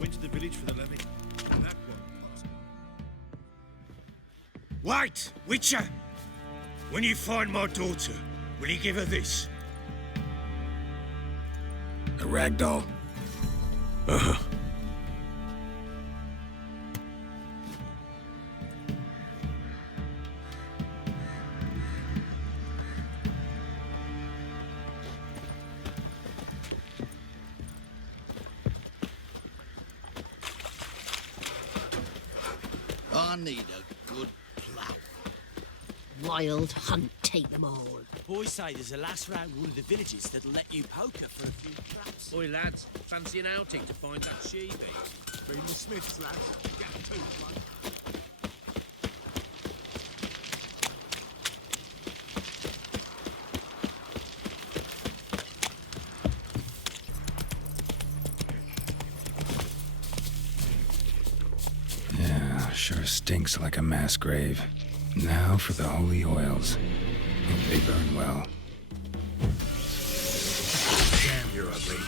Went to the village for the levy. That one. Wait, Witcher! When you find my daughter, will you give her this? A rag doll? Uh-huh. I need a good plough. Wild hunt, take them all. Boys say there's a lass round one of the villages that'll let you poker for a few craps. Oi, lads, fancy an outing to find that she-bee? Been the Smiths, lads. Get to it, mate. Yeah, sure stinks like a mass grave. Now for the holy oils. Hope they burn well. Damn, you're ugly.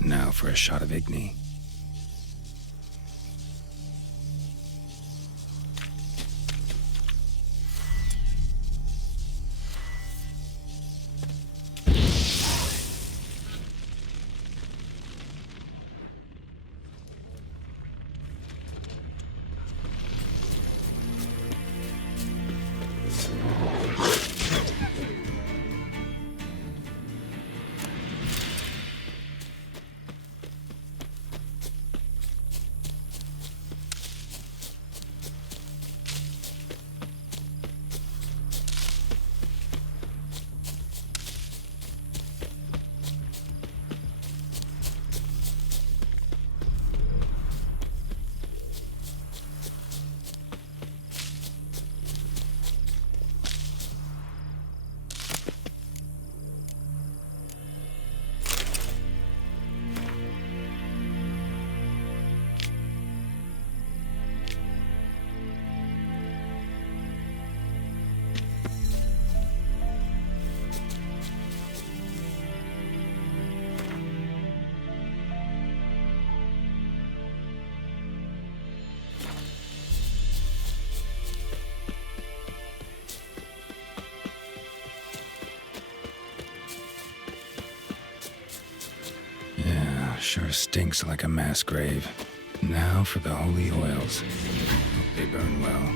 Now for a shot of Igni. Sure stinks like a mass grave. Now for the holy oils. Hope they burn well.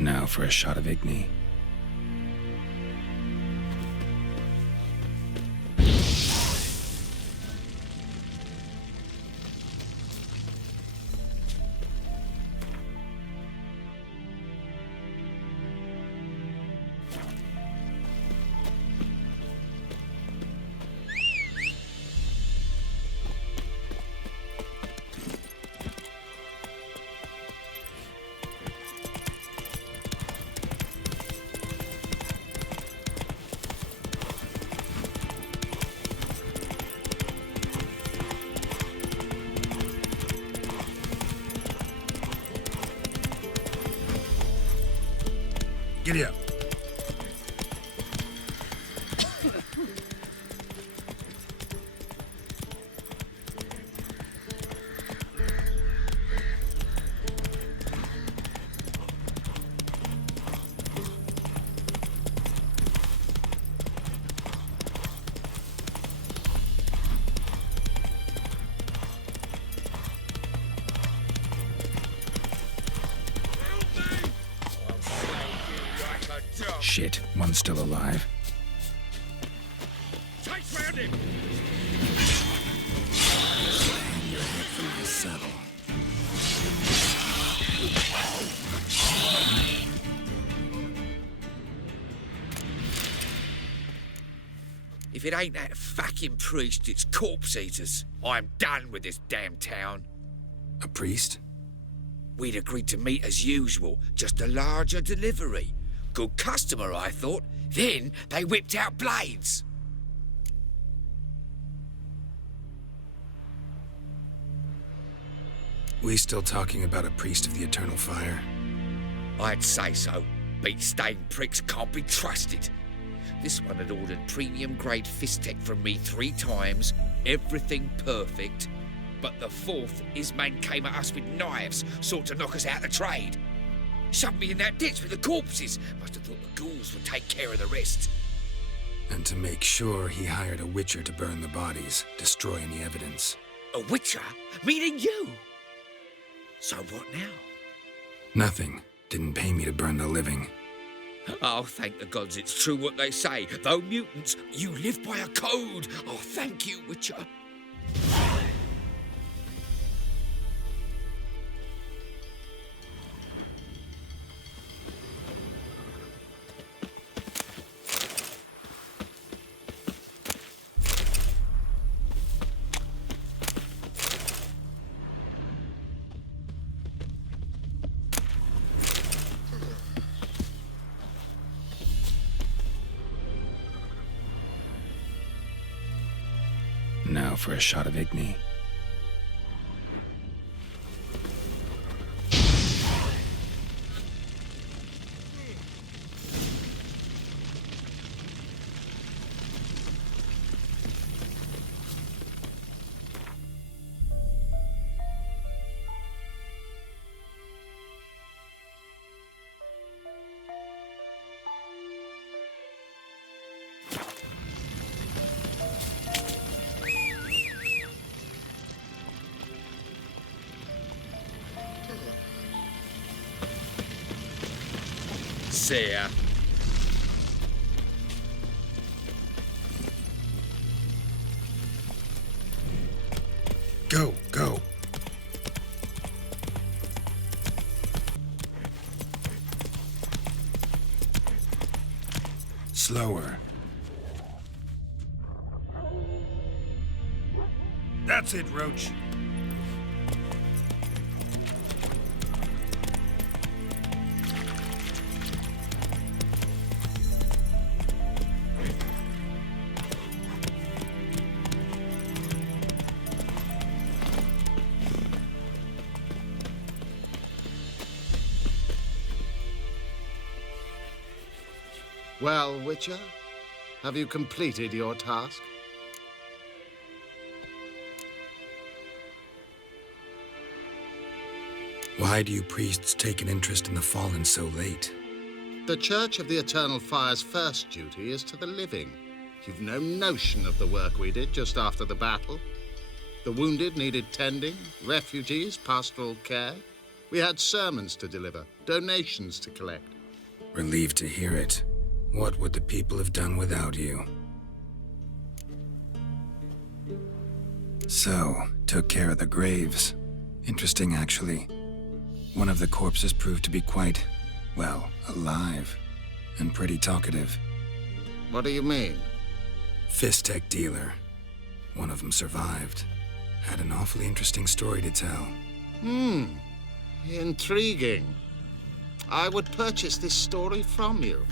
Now for a shot of Igni. Giddy up. Shit, one's still alive. Take round him! settle. If it ain't that fucking priest, it's corpse eaters. I'm done with this damn town. A priest? We'd agreed to meet as usual, just a larger delivery. Good customer, I thought. Then they whipped out blades. We still talking about a priest of the eternal fire? I'd say so. Beat-stained pricks can't be trusted. This one had ordered premium-grade fistek from me 3 times, everything perfect. But the fourth, his men came at us with knives, sought to knock us out of trade. Shoved me in that ditch with the corpses. Must have thought the ghouls would take care of the rest. And to make sure, he hired a witcher to burn the bodies, destroy any evidence. A witcher? Meaning you? So what now? Nothing. Didn't pay me to burn the living. Oh, thank the gods it's true what they say. Though mutants, you live by a code. Oh, thank you, Witcher. Now for a shot of Igni. See ya. Go, go. Slower. That's it, Roach. Well, Witcher, have you completed your task? Why do you priests take an interest in the fallen so late? The Church of the Eternal Fire's first duty is to the living. You've no notion of the work we did just after the battle. The wounded needed tending, refugees, pastoral care. We had sermons to deliver, donations to collect. Relieved to hear it. What would the people have done without you? So, took care of the graves. Interesting, actually. One of the corpses proved to be quite, well, alive. And pretty talkative. What do you mean? Fistek dealer. One of them survived. Had an awfully interesting story to tell. Intriguing. I would purchase this story from you.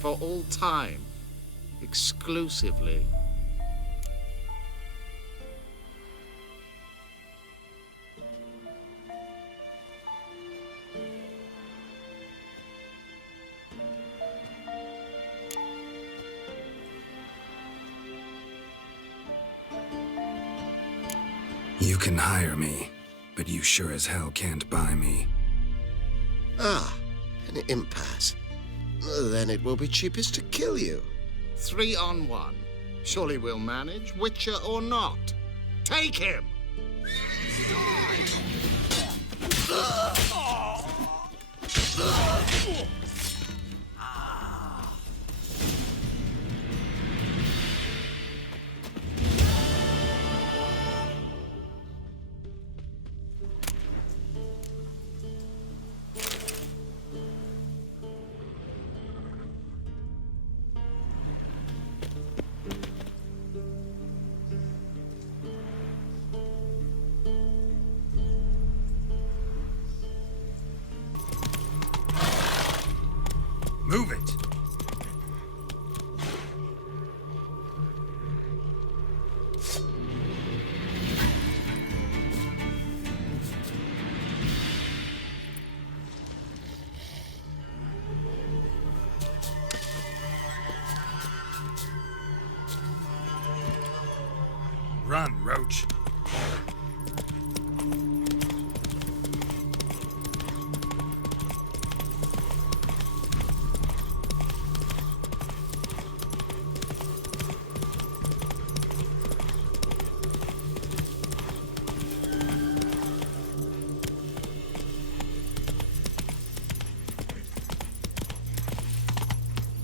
For all time. Exclusively. You can hire me, but you sure as hell can't buy me. Ah, an impasse. Then it will be cheapest to kill you. 3 on 1. Surely we'll manage, Witcher or not. Take him! Run, Roach.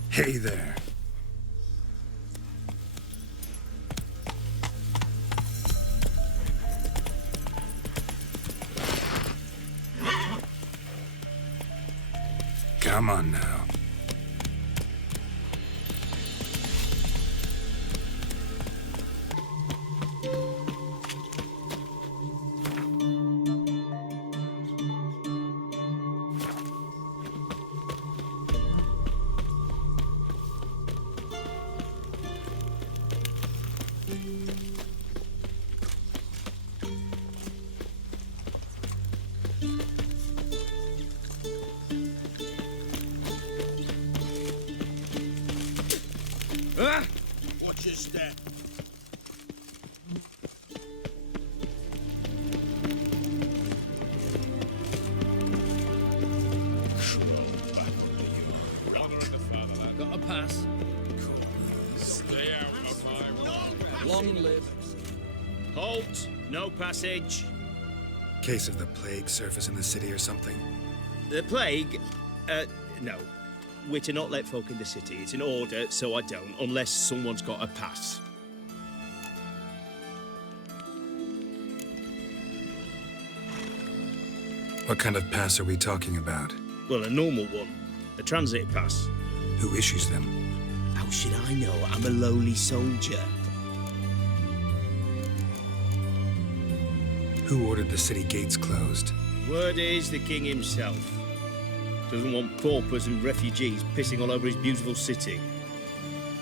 Hey there. Come on now. Watch your step. Got a pass. Stay out of my way. Long live. Halt! No passage. Case of the plague surface in the city or something? The plague? No. We're to not let folk in the city. It's an order, so I don't, unless someone's got a pass. What kind of pass are we talking about? Well, a normal one. A transit pass. Who issues them? How should I know? I'm a lowly soldier. Who ordered the city gates closed? Word is the king himself. Doesn't want paupers and refugees pissing all over his beautiful city.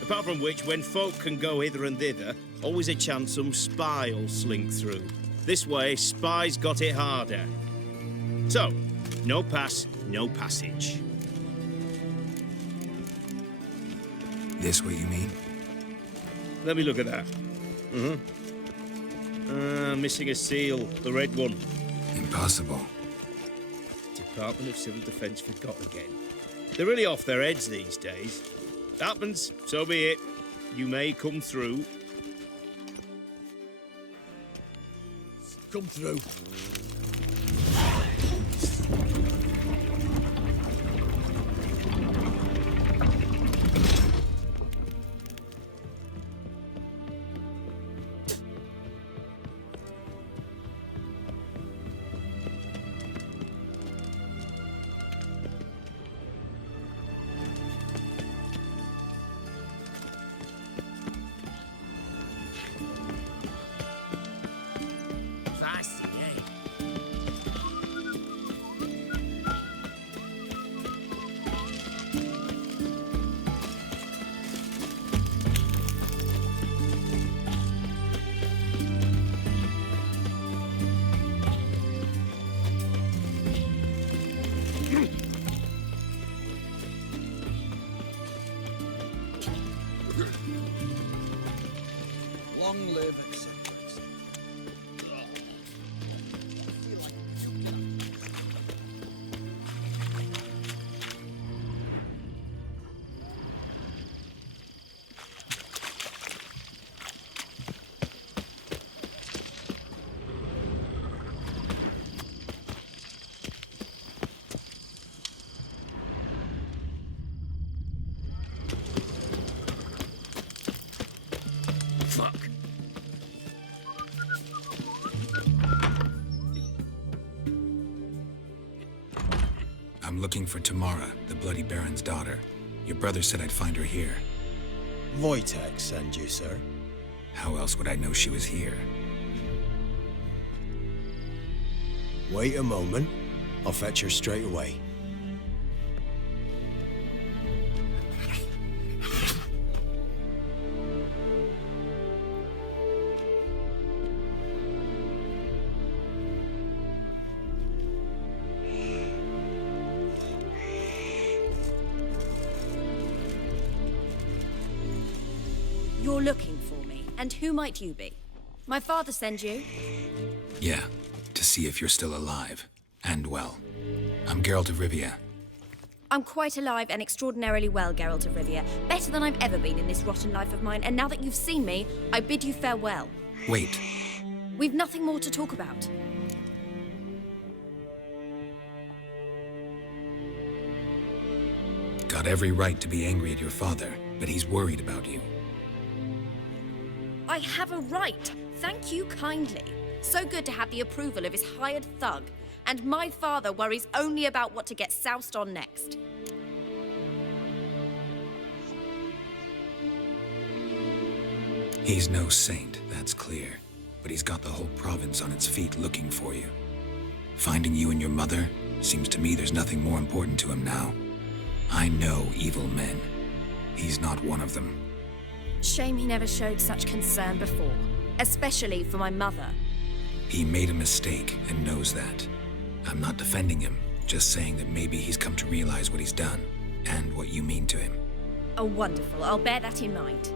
Apart from which, when folk can go hither and thither, always a chance some spy will slink through. This way, spies got it harder. So, no pass, no passage. This what you mean? Let me look at that. Missing a seal, the red one. Impossible. Department of Civil Defence forgot again. They're really off their heads these days. Happens, so be it. You may come through. Come through. Long live, etc. Fuck. I'm looking for Tamara, the Bloody Baron's daughter. Your brother said I'd find her here. Wojtek send you, sir. How else would I know she was here? Wait a moment. I'll fetch her straight away. You're looking for me, and who might you be? My father sent you? Yeah, to see if you're still alive. And well. I'm Geralt of Rivia. I'm quite alive and extraordinarily well, Geralt of Rivia. Better than I've ever been in this rotten life of mine, and now that you've seen me, I bid you farewell. Wait. We've nothing more to talk about. Got every right to be angry at your father, but he's worried about you. I have a right. Thank you kindly. So good to have the approval of his hired thug. And my father worries only about what to get soused on next. He's no saint, that's clear. But he's got the whole province on its feet looking for you. Finding you and your mother, seems to me there's nothing more important to him now. I know evil men. He's not one of them. Shame he never showed such concern before. Especially for my mother. He made a mistake and knows that. I'm not defending him, just saying that maybe he's come to realize what he's done, and what you mean to him. Oh, wonderful. I'll bear that in mind.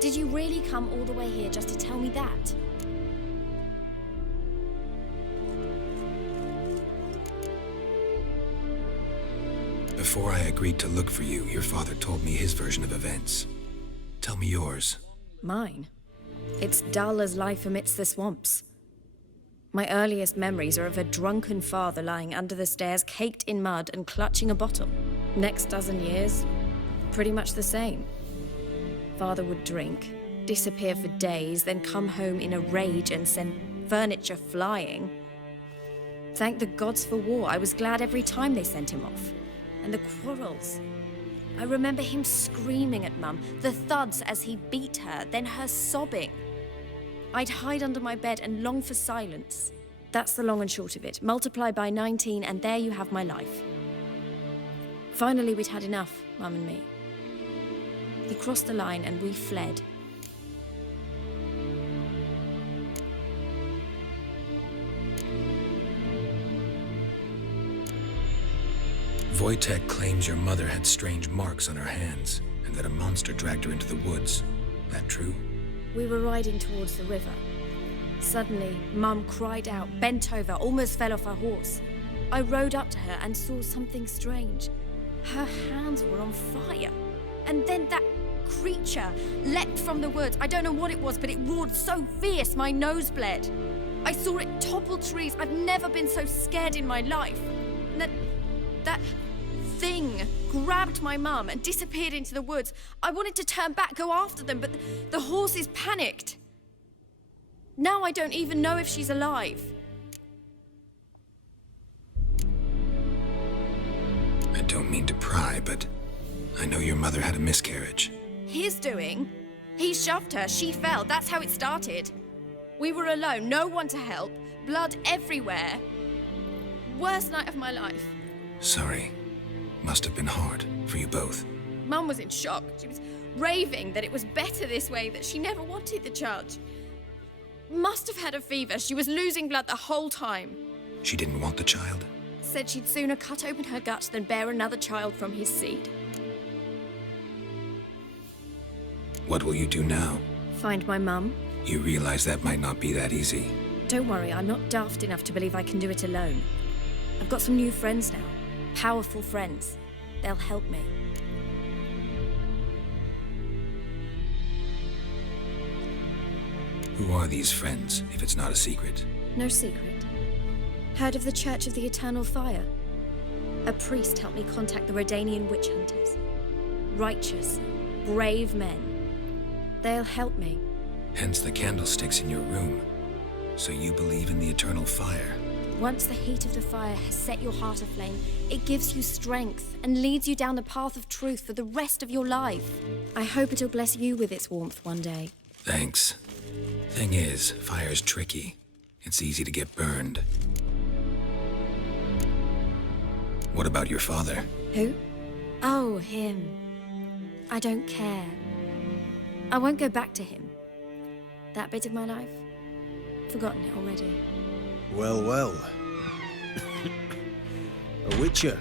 Did you really come all the way here just to tell me that? Before I agreed to look for you, your father told me his version of events. Tell me yours. Mine? It's dull as life amidst the swamps. My earliest memories are of a drunken father lying under the stairs, caked in mud and clutching a bottle. Next dozen years, pretty much the same. Father would drink, disappear for days, then come home in a rage and send furniture flying. Thank the gods for war. I was glad every time they sent him off. And the quarrels. I remember him screaming at Mum, the thuds as he beat her, then her sobbing. I'd hide under my bed and long for silence. That's the long and short of it. Multiply by 19 and there you have my life. Finally, we'd had enough, Mum and me. He crossed the line and we fled. Wojtek claims your mother had strange marks on her hands, and that a monster dragged her into the woods. That true? We were riding towards the river. Suddenly, Mum cried out, bent over, almost fell off her horse. I rode up to her and saw something strange. Her hands were on fire. And then that creature leapt from the woods. I don't know what it was, but it roared so fierce my nose bled. I saw it topple trees. I've never been so scared in my life. And that thing grabbed my mum and disappeared into the woods. I wanted to turn back, go after them, but the horses panicked. Now I don't even know if she's alive. I don't mean to pry, but I know your mother had a miscarriage. His doing? He shoved her, she fell, that's how it started. We were alone, no one to help, blood everywhere. Worst night of my life. Sorry. Must have been hard for you both. Mum was in shock. She was raving that it was better this way, that she never wanted the child. Must have had a fever. She was losing blood the whole time. She didn't want the child? Said she'd sooner cut open her guts than bear another child from his seed. What will you do now? Find my mum. You realize that might not be that easy. Don't worry, I'm not daft enough to believe I can do it alone. I've got some new friends now. Powerful friends. They'll help me. Who are these friends, if it's not a secret? No secret. Heard of the Church of the Eternal Fire? A priest helped me contact the Redanian witch hunters. Righteous, brave men. They'll help me. Hence the candlesticks in your room. So you believe in the eternal fire? Once the heat of the fire has set your heart aflame, it gives you strength and leads you down the path of truth for the rest of your life. I hope it'll bless you with its warmth one day. Thanks. Thing is, fire's tricky. It's easy to get burned. What about your father? Who? Oh, him. I don't care. I won't go back to him. That bit of my life? Forgotten it already. Well, well. A witcher.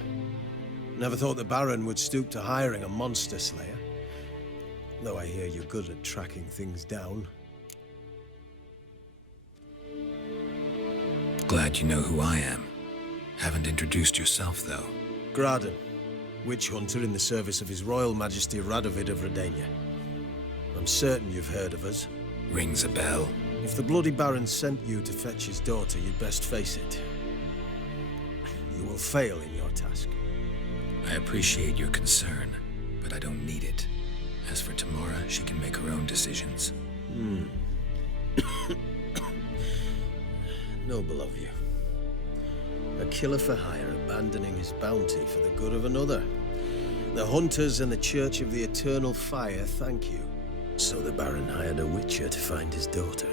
Never thought the Baron would stoop to hiring a monster slayer. Though I hear you're good at tracking things down. Glad you know who I am. Haven't introduced yourself, though. Graden, witch hunter in the service of His Royal Majesty Radovid of Redania. I'm certain you've heard of us. Rings a bell. If the bloody Baron sent you to fetch his daughter, you'd best face it. You will fail in your task. I appreciate your concern, but I don't need it. As for Tamara, she can make her own decisions. Noble of you. A killer for hire abandoning his bounty for the good of another. The hunters and the Church of the Eternal Fire thank you. So the Baron hired a witcher to find his daughter.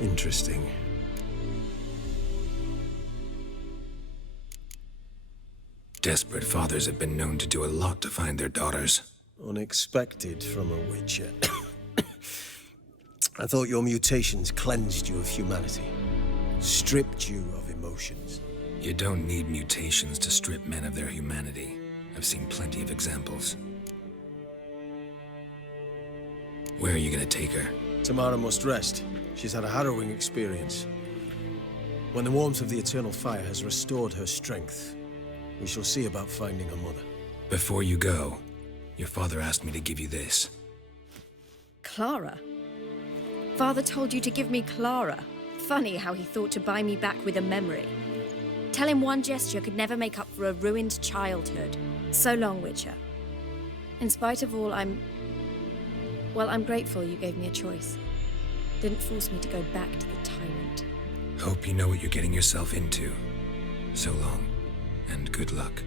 Interesting. Desperate fathers have been known to do a lot to find their daughters. Unexpected from a witcher. I thought your mutations cleansed you of humanity. Stripped you of emotions. You don't need mutations to strip men of their humanity. I've seen plenty of examples. Where are you gonna take her? Tamara must rest. She's had a harrowing experience. When the warmth of the Eternal Fire has restored her strength, we shall see about finding her mother. Before you go, your father asked me to give you this. Clara? Father told you to give me Clara. Funny how he thought to buy me back with a memory. Tell him one gesture could never make up for a ruined childhood. So long, Witcher. In spite of all, I'm grateful you gave me a choice. Didn't force me to go back to the tyrant. Hope you know what you're getting yourself into. So long, and good luck.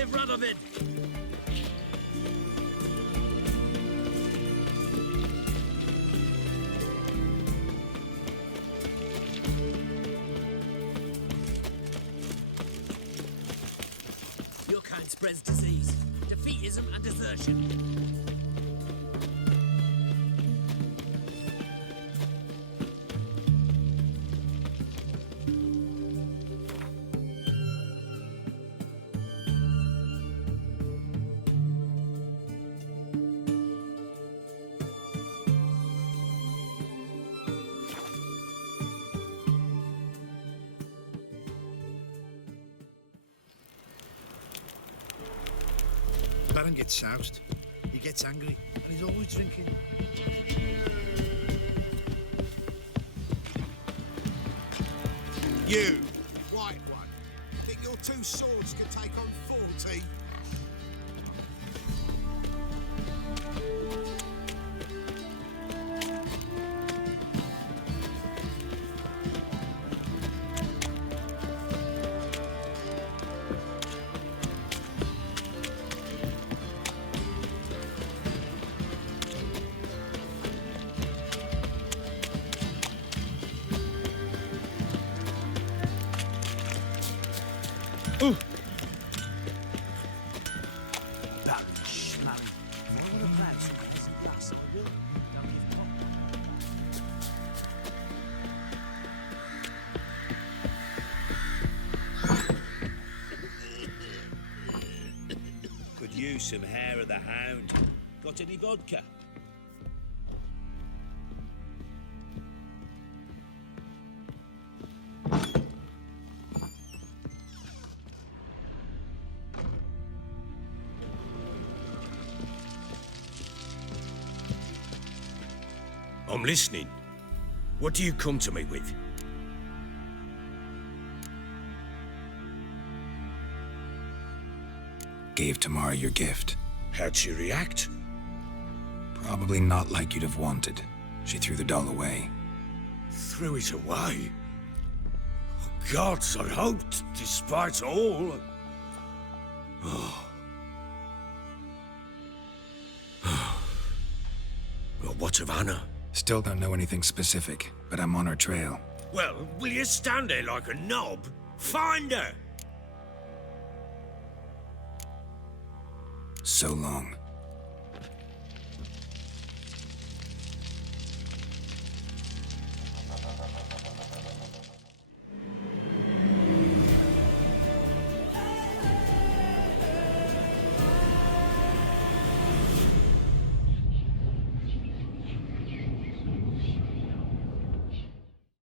live, Radovid! Your kind spreads disease, defeatism and desertion. Baron gets soused, he gets angry, and he's always drinking. You, white one, think your two swords could take on 40? Could use some hair of the hound. Got any vodka? I'm listening. What do you come to me with? Gave Tamara your gift. How'd she react? Probably not like you'd have wanted. She threw the doll away. Threw it away? Oh, gods, I hoped, despite all. Oh. Well, what of Anna? Still don't know anything specific, but I'm on her trail. Well, will you stand there like a knob? Find her! So long.